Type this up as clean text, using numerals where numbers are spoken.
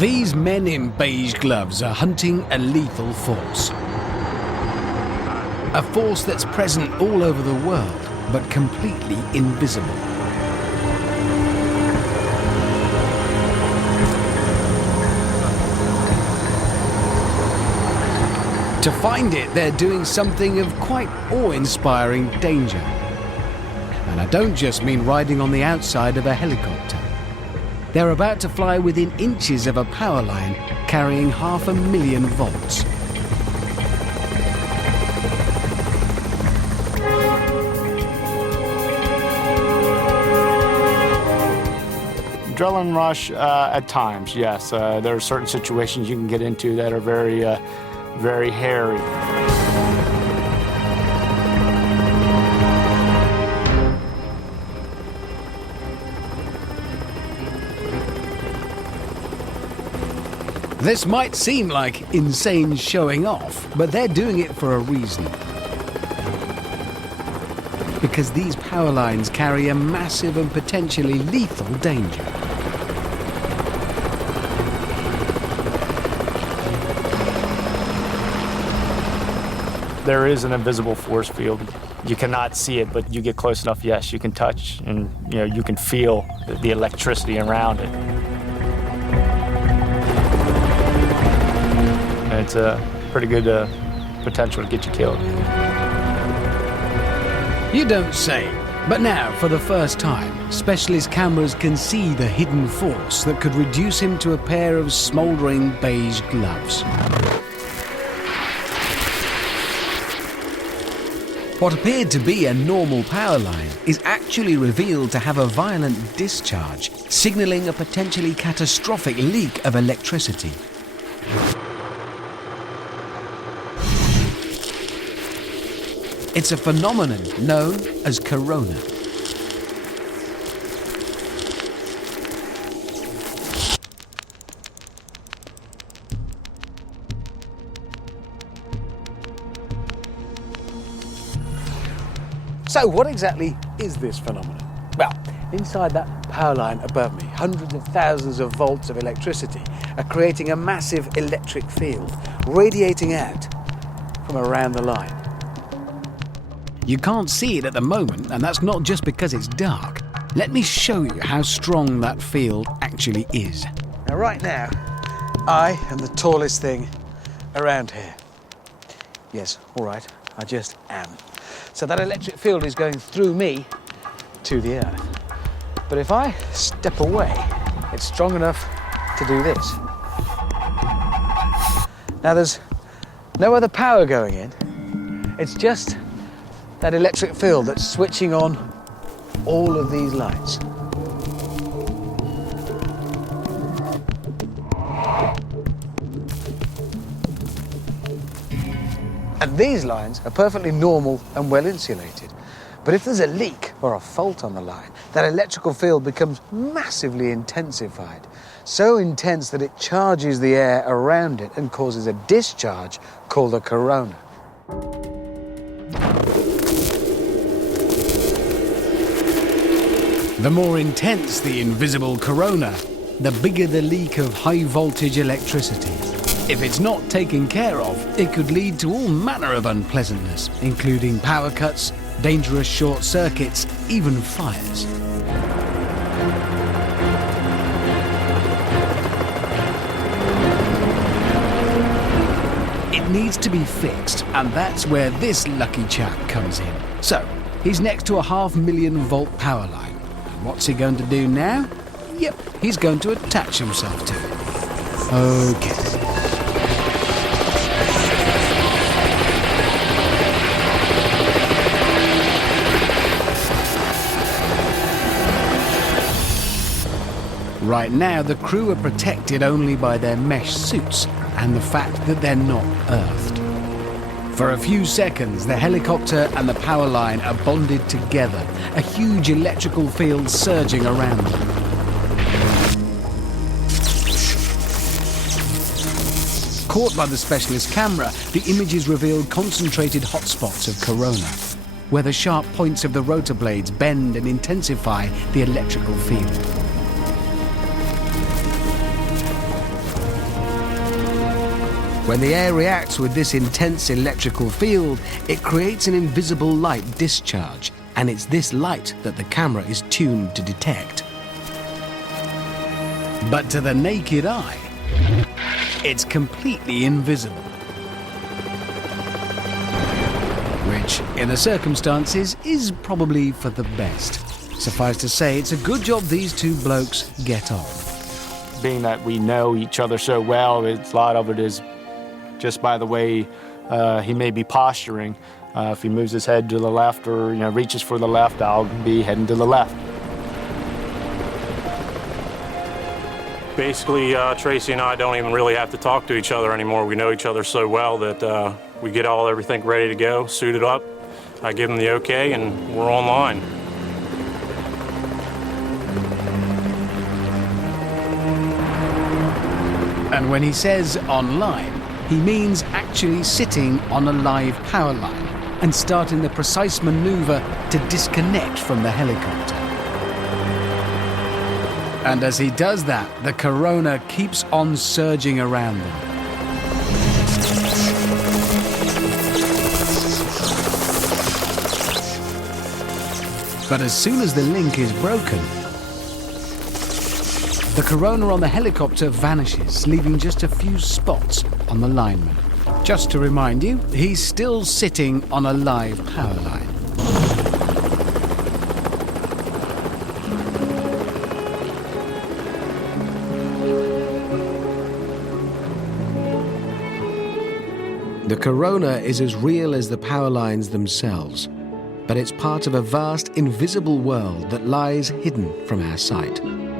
These men in beige gloves are hunting a lethal force. A force that's present all over the world, but completely invisible. To find it, they're doing something of quite awe-inspiring danger. And I don't just mean riding on the outside of a helicopter. They're about to fly within inches of a power line carrying 500,000 volts. Adrenaline rush, at times, yes. There are certain situations you can get into that are very hairy. This might seem like insane showing off, but they're doing it for a reason. Because these power lines carry a massive and potentially lethal danger. There is an invisible force field. You cannot see it, but you get close enough, yes, you can touch and you can feel the electricity around it. And it's a pretty good potential to get you killed. You don't say. But now, for the first time, specialist cameras can see the hidden force that could reduce him to a pair of smouldering beige gloves. What appeared to be a normal power line is actually revealed to have a violent discharge, signalling a potentially catastrophic leak of electricity. It's a phenomenon known as corona. So what exactly is this phenomenon? Well, inside that power line above me, hundreds of thousands of volts of electricity are creating a massive electric field, radiating out from around the line. You can't see it at the moment, and that's not just because it's dark. Let me show you how strong that field actually is. Now, right now, I am the tallest thing around here. Yes, all right, I just am. So that electric field is going through me to the earth. But if I step away, it's strong enough to do this. Now there's no other power going in. It's just that electric field that's switching on all of these lights. And these lines are perfectly normal and well insulated. But if there's a leak or a fault on the line, that electrical field becomes massively intensified. So intense that it charges the air around it and causes a discharge called a corona. The more intense the invisible corona, the bigger the leak of high voltage electricity. If it's not taken care of, it could lead to all manner of unpleasantness, including power cuts, dangerous short circuits, even fires. It needs to be fixed, and that's where this lucky chap comes in. So, he's next to a 500,000 volt power line. And what's he going to do now? Yep, he's going to attach himself to it. Okay. Right now, the crew are protected only by their mesh suits and the fact that they're not earthed. For a few seconds, the helicopter and the power line are bonded together, a huge electrical field surging around them. Caught by the specialist camera, the images revealed concentrated hotspots of corona, where the sharp points of the rotor blades bend and intensify the electrical field. When the air reacts with this intense electrical field, it creates an invisible light discharge, and it's this light that the camera is tuned to detect. But to the naked eye, it's completely invisible. Which, in the circumstances, is probably for the best. Suffice to say, it's a good job these two blokes get on. Being that we know each other so well, a lot of it is just by the way he may be posturing. If he moves his head to the left or reaches for the left, I'll be heading to the left. Basically, Tracy and I don't even really have to talk to each other anymore. We know each other so well that we get everything ready to go, suited up. I give him the okay, and we're online. And when he says online, he means actually sitting on a live power line and starting the precise maneuver to disconnect from the helicopter. And as he does that, the corona keeps on surging around them. But as soon as the link is broken, the corona on the helicopter vanishes, leaving just a few spots on the lineman. Just to remind you, he's still sitting on a live power line. The corona is as real as the power lines themselves, but it's part of a vast invisible world that lies hidden from our sight.